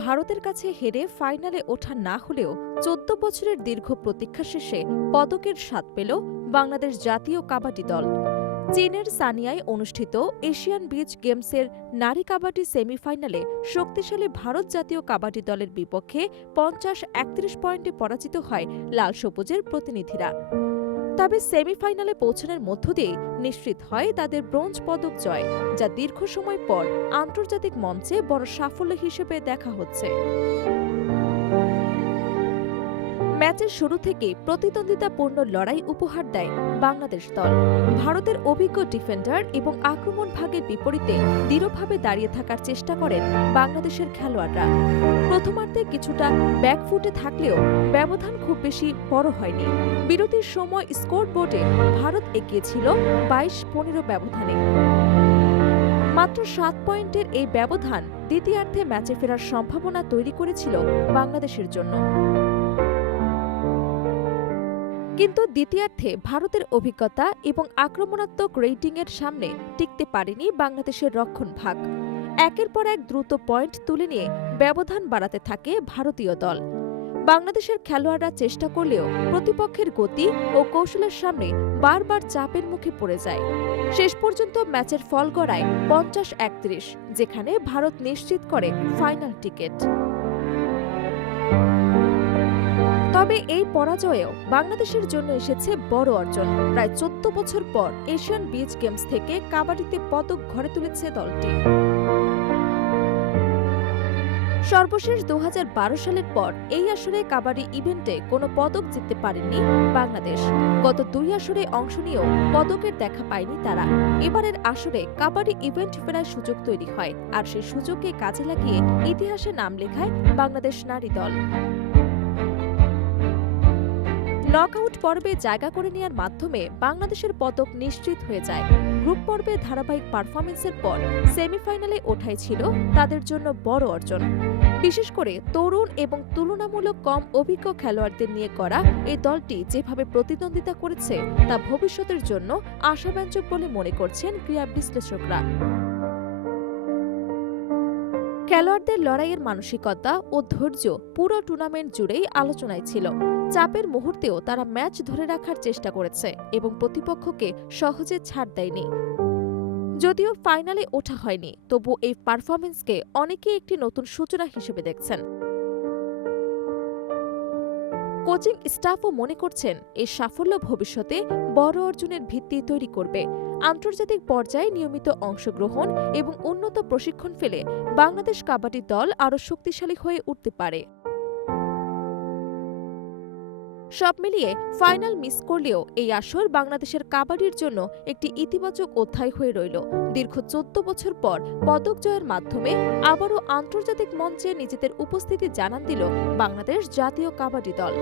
ভারতের কাছে হেরে ফাইনালে ওঠা না হলেও ১৪ বছরের দীর্ঘ প্রতীক্ষা শেষে পদকের স্বাদ পেল বাংলাদেশ জাতীয় কাবাডি দল। চীনের সানিয়ায় অনুষ্ঠিত এশিয়ান বিচ গেমসের নারী কাবাডি সেমিফাইনালে শক্তিশালী ভারত জাতীয় কাবাডি দলের বিপক্ষে ৫০-৩১ পয়েন্টে পরাজিত হয় লাল সবুজের প্রতিনিধিরা। তবে সেমিফাইনালে পৌঁছানোর মধ্য দিয়ে নিশ্চিত হয় তাদের ব্রোঞ্জ পদক জয়, যা দীর্ঘ সময় পর আন্তর্জাতিক মঞ্চে বড় সাফল্য হিসেবে দেখা হচ্ছে। ম্যাচের শুরু থেকে প্রতিদ্বন্দ্বিতাপূর্ণ লড়াই উপহার দেয় বাংলাদেশ দল। ভারতের অভিজ্ঞ ডিফেন্ডার এবং আক্রমণ ভাগের বিপরীতে দৃঢ়ভাবে দাঁড়িয়ে থাকার চেষ্টা করেন বাংলাদেশের খেলোয়াড়রা। প্রথমার্ধে কিছুটা ব্যাকফুটে থাকলেও ব্যবধান খুব বেশি বড় হয়নি। বিরতির সময় স্কোরবোর্ডে ভারত এগিয়ে ছিল ২২-১৫ ব্যবধানে। মাত্র ৭ পয়েন্টের এই ব্যবধান দ্বিতীয়ার্ধে ম্যাচে ফেরার সম্ভাবনা তৈরি করেছিল বাংলাদেশের জন্য। কিন্তু দ্বিতীয়ার্ধে ভারতের অভিজ্ঞতা এবং আক্রমণাত্মক রেটিংয়ের সামনে টিকতে পারেনি বাংলাদেশের রক্ষণভাগ। একের পর এক দ্রুত পয়েন্ট তুলে নিয়ে ব্যবধান বাড়াতে থাকে ভারতীয় দল। বাংলাদেশের খেলোয়াড়রা চেষ্টা করলেও প্রতিপক্ষের গতি ও কৌশলের সামনে বারবার চাপের মুখে পড়ে যায়। শেষ পর্যন্ত ম্যাচের ফল গড়ায় ৫০-৩১, যেখানে ভারত নিশ্চিত করে ফাইনাল টিকিট। তবে এই পরাজয়েও বাংলাদেশের জন্য এসেছে বড় অর্জন। প্রায় ১৪ বছর পর এশিয়ান বিচ গেমস থেকে কাবাডিতে পদক ঘরে তুলেছে দলটি। সর্বশেষ ২০১২ সালের পর এই আসরে কাবাডি ইভেন্টে কোনো পদক জিততে পারেননি বাংলাদেশ। গত ২ আসরে অংশ নিয়েও পদকের দেখা পায়নি তারা। এবারের আসরে কাবাডি ইভেন্ট ফেরার সুযোগ তৈরি হয়, আর সেই সুযোগকে কাজে লাগিয়ে ইতিহাসে নাম লেখায় বাংলাদেশ নারী দল। নকআউট পর্বে জায়গা করে নেওয়ার মাধ্যমে বাংলাদেশের পদক নিশ্চিত হয়ে যায়। গ্রুপ পর্বে ধারাবাহিক পারফরমেন্সের পর সেমিফাইনালে ওঠাই ছিল তাদের জন্য বড় অর্জন। বিশেষ করে তরুণ এবং তুলনামূলক কম অভিজ্ঞ খেলোয়াড়দের নিয়ে করা এই দলটি যেভাবে প্রতিদ্বন্দ্বিতা করেছে তা ভবিষ্যতের জন্য আশাব্যঞ্জক বলে মনে করছেন ক্রীড়া বিশ্লেষকরা। খেলোয়াড়দের লড়াইয়ের মানসিকতা ও ধৈর্য পুরো টুর্নামেন্ট জুড়েই আলোচনায় ছিল। চাপের মুহূর্তেও তারা ম্যাচ ধরে রাখার চেষ্টা করেছে এবং প্রতিপক্ষকে সহজে ছাড় দেয়নি। যদিও ফাইনালে ওঠা হয়নি, তবু এই পারফরমেন্সকে অনেকেই একটি নতুন সূচনা হিসেবে দেখছেন। কোচিং স্টাফও মনে করছেন এই সাফল্য ভবিষ্যতে বড় অর্জনের ভিত্তি তৈরি করবে। আন্তর্জাতিক পর্যায়ে নিয়মিত অংশগ্রহণ এবং উন্নত প্রশিক্ষণ ফেলে বাংলাদেশ কাবাডি দল আরও শক্তিশালী হয়ে উঠতে পারে। সব মিলিয়ে ফাইনাল মিস করলেও এই আসর বাংলাদেশের কাবাডির জন্য একটি ইতিবাচক অধ্যায় হয়ে রইল। দীর্ঘ ১৪ বছর পর পদক জয়ের মাধ্যমে আবারও আন্তর্জাতিক মঞ্চে নিজেদের উপস্থিতি জানান দিল বাংলাদেশ জাতীয় কাবাডি দল।